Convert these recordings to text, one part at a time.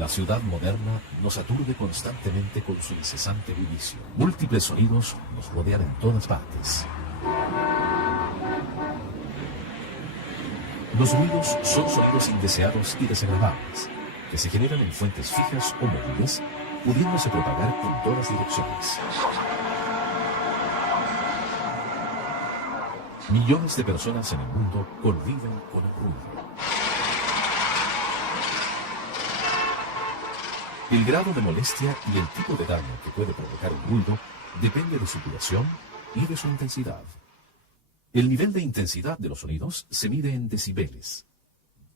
La ciudad moderna nos aturde constantemente con su incesante bullicio. Múltiples sonidos nos rodean en todas partes. Los ruidos son sonidos indeseados y desagradables, que se generan en fuentes fijas o móviles, pudiéndose propagar en todas direcciones. Millones de personas en el mundo conviven con el ruido. El grado de molestia y el tipo de daño que puede provocar el ruido depende de su duración y de su intensidad. El nivel de intensidad de los sonidos se mide en decibeles.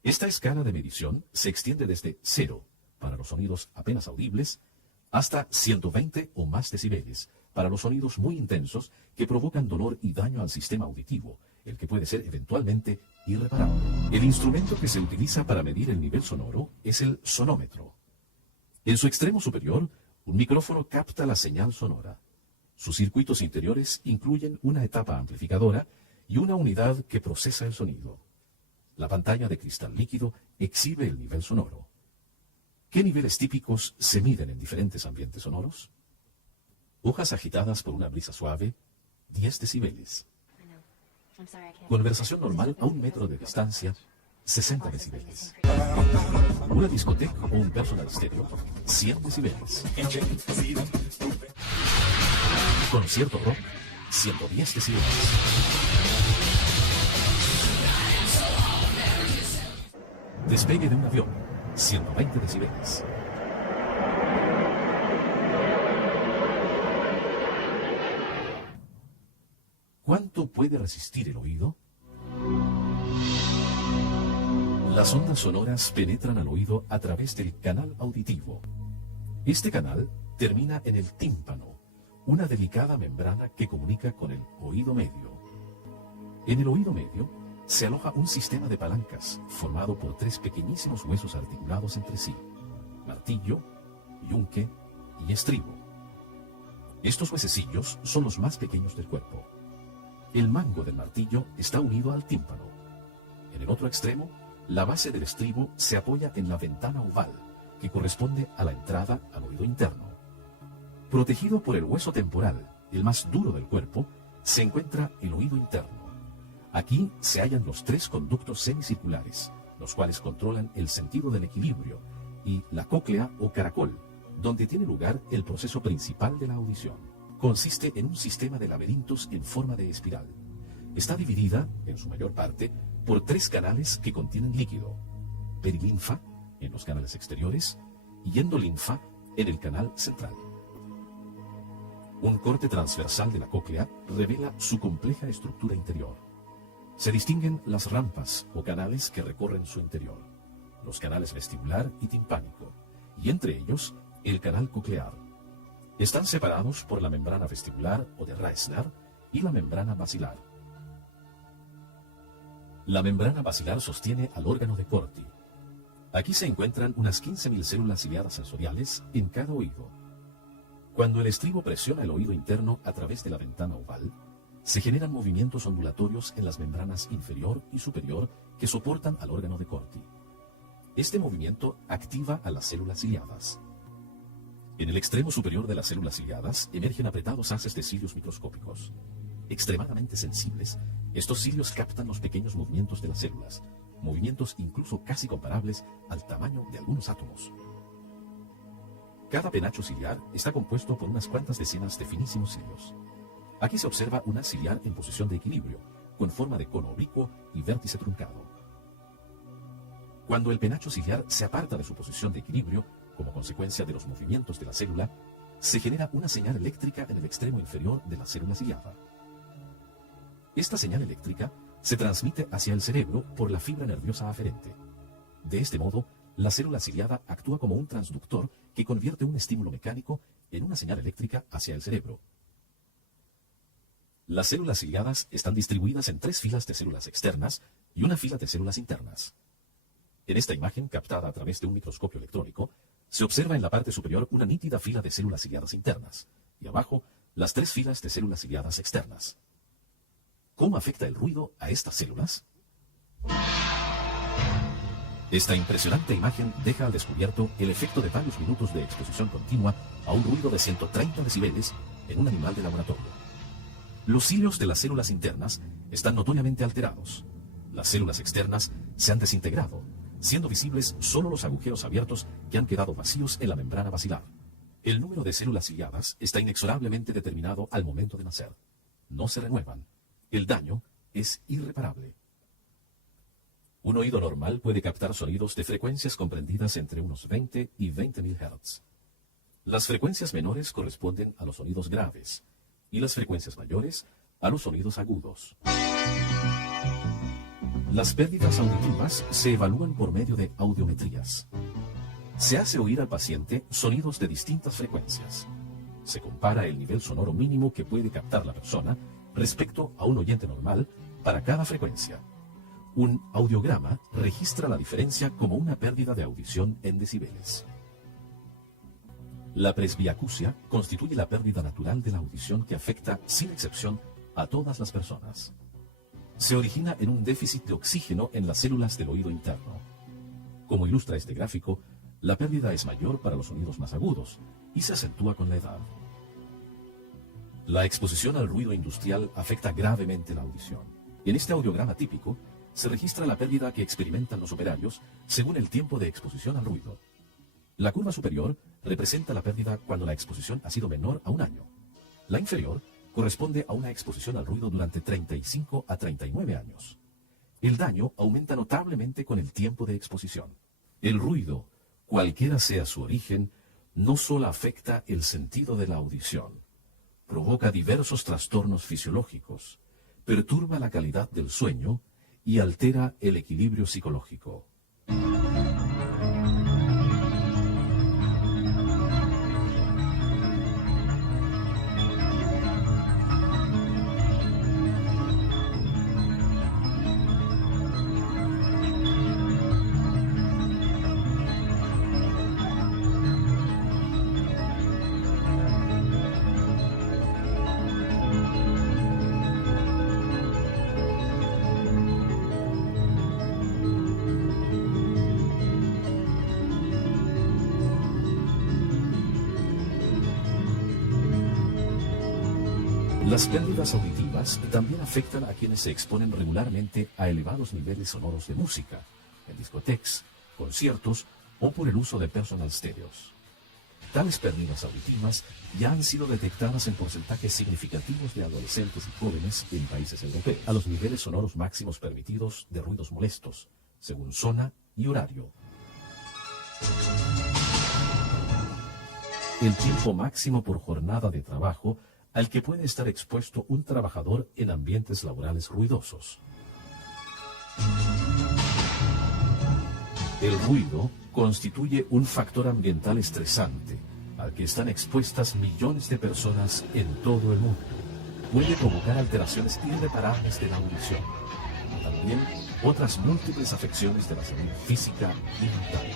Esta escala de medición se extiende desde 0, para los sonidos apenas audibles, hasta 120 o más decibeles, para los sonidos muy intensos que provocan dolor y daño al sistema auditivo, el que puede ser eventualmente irreparable. El instrumento que se utiliza para medir el nivel sonoro es el sonómetro. En su extremo superior, un micrófono capta la señal sonora. Sus circuitos interiores incluyen una etapa amplificadora y una unidad que procesa el sonido. La pantalla de cristal líquido exhibe el nivel sonoro. ¿Qué niveles típicos se miden en diferentes ambientes sonoros? Hojas agitadas por una brisa suave, 10 decibeles. Conversación normal a 1 metro de distancia, 60 decibeles. Una discoteca o un personal stereo, 100 decibeles. Concierto rock, 110 decibeles. Despegue de un avión, 120 decibeles. ¿Cuánto puede resistir el oído? Las ondas sonoras penetran al oído a través del canal auditivo. Este canal termina en el tímpano, una delicada membrana que comunica con el oído medio. En el oído medio se aloja un sistema de palancas formado por 3 pequeñísimos huesos articulados entre sí: martillo, yunque y estribo. Estos huesecillos son los más pequeños del cuerpo. El mango del martillo está unido al tímpano. En el otro extremo, la base del estribo se apoya en la ventana oval, que corresponde a la entrada al oído interno. Protegido por el hueso temporal, el más duro del cuerpo, se encuentra el oído interno. Aquí se hallan los 3 conductos semicirculares, los cuales controlan el sentido del equilibrio, y la cóclea o caracol, donde tiene lugar el proceso principal de la audición. Consiste en un sistema de laberintos en forma de espiral. Está dividida, en su mayor parte, por 3 canales que contienen líquido: perilinfa, en los canales exteriores, y endolinfa, en el canal central. Un corte transversal de la cóclea revela su compleja estructura interior. Se distinguen las rampas o canales que recorren su interior, los canales vestibular y timpánico, y entre ellos el canal coclear. Están separados por la membrana vestibular o de Reissner y la membrana basilar. La membrana basilar sostiene al órgano de Corti. Aquí se encuentran unas 15.000 células ciliadas sensoriales en cada oído. Cuando el estribo presiona el oído interno a través de la ventana oval, se generan movimientos ondulatorios en las membranas inferior y superior que soportan al órgano de Corti. Este movimiento activa a las células ciliadas. En el extremo superior de las células ciliadas emergen apretados haces de cilios microscópicos. Extremadamente sensibles, estos cilios captan los pequeños movimientos de las células, movimientos incluso casi comparables al tamaño de algunos átomos. Cada penacho ciliar está compuesto por unas cuantas decenas de finísimos cilios. Aquí se observa una ciliar en posición de equilibrio, con forma de cono oblicuo y vértice truncado. Cuando el penacho ciliar se aparta de su posición de equilibrio, como consecuencia de los movimientos de la célula, se genera una señal eléctrica en el extremo inferior de la célula ciliada. Esta señal eléctrica se transmite hacia el cerebro por la fibra nerviosa aferente. De este modo, la célula ciliada actúa como un transductor que convierte un estímulo mecánico en una señal eléctrica hacia el cerebro. Las células ciliadas están distribuidas en 3 filas de células externas y una fila de células internas. En esta imagen, captada a través de un microscopio electrónico, se observa en la parte superior una nítida fila de células ciliadas internas y abajo las 3 filas de células ciliadas externas. ¿Cómo afecta el ruido a estas células? Esta impresionante imagen deja al descubierto el efecto de varios minutos de exposición continua a un ruido de 130 decibeles en un animal de laboratorio. Los cilios de las células internas están notoriamente alterados. Las células externas se han desintegrado, siendo visibles solo los agujeros abiertos que han quedado vacíos en la membrana basilar. El número de células ciliadas está inexorablemente determinado al momento de nacer. No se renuevan. El daño es irreparable. Un oído normal puede captar sonidos de frecuencias comprendidas entre unos 20 y 20.000 Hz. Las frecuencias menores corresponden a los sonidos graves y las frecuencias mayores a los sonidos agudos. Las pérdidas auditivas se evalúan por medio de audiometrías. Se hace oír al paciente sonidos de distintas frecuencias. Se compara el nivel sonoro mínimo que puede captar la persona respecto a un oyente normal para cada frecuencia. Un audiograma registra la diferencia como una pérdida de audición en decibeles. La presbiacusia constituye la pérdida natural de la audición que afecta, sin excepción, a todas las personas. Se origina en un déficit de oxígeno en las células del oído interno. Como ilustra este gráfico, la pérdida es mayor para los sonidos más agudos y se acentúa con la edad. La exposición al ruido industrial afecta gravemente la audición. En este audiograma típico, se registra la pérdida que experimentan los operarios según el tiempo de exposición al ruido. La curva superior representa la pérdida cuando la exposición ha sido menor a un año. La inferior corresponde a una exposición al ruido durante 35 a 39 años. El daño aumenta notablemente con el tiempo de exposición. El ruido, cualquiera sea su origen, no solo afecta el sentido de la audición, provoca diversos trastornos fisiológicos, perturba la calidad del sueño y altera el equilibrio psicológico. Las pérdidas auditivas también afectan a quienes se exponen regularmente a elevados niveles sonoros de música, en discotecas, conciertos o por el uso de personal stereos. Tales pérdidas auditivas ya han sido detectadas en porcentajes significativos de adolescentes y jóvenes en países europeos, a los niveles sonoros máximos permitidos de ruidos molestos, según zona y horario. El tiempo máximo por jornada de trabajo al que puede estar expuesto un trabajador en ambientes laborales ruidosos. El ruido constituye un factor ambiental estresante al que están expuestas millones de personas en todo el mundo. Puede provocar alteraciones irreparables de la audición, también otras múltiples afecciones de la salud física y mental.